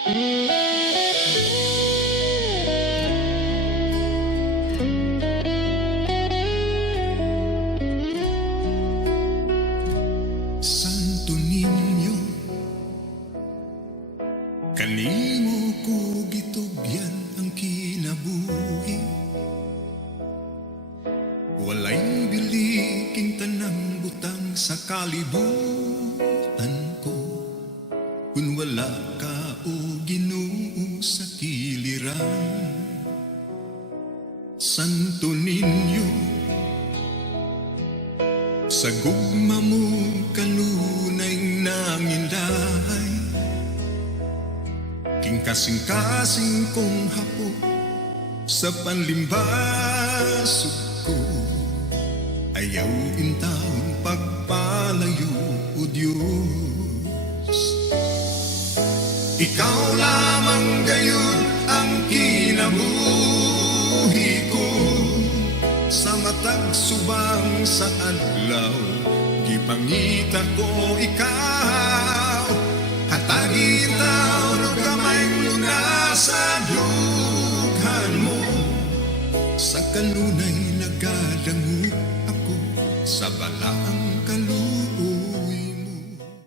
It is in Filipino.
Santo Niño, kanimo ko gitugyan ang kinabuhi. Walay biliking tanang butang sa kalibutan ko. Kung wala ka o Ginoo sa kiliran. Santo Niño, sa gugma mo kanunay nangindahay. King kasing-kasing kong hapo sa panlimbasog ko. Ayaw intawon pagpalayo o Diyos. Ikaw lamang gayon ang kinabuhi ko. Sa matag subang sa adlaw, gipangita ko ikaw. Hatagin taon o gamayng lunasan lughan mo. Sa kanunay nagadango ako sa balaang kaluluwa.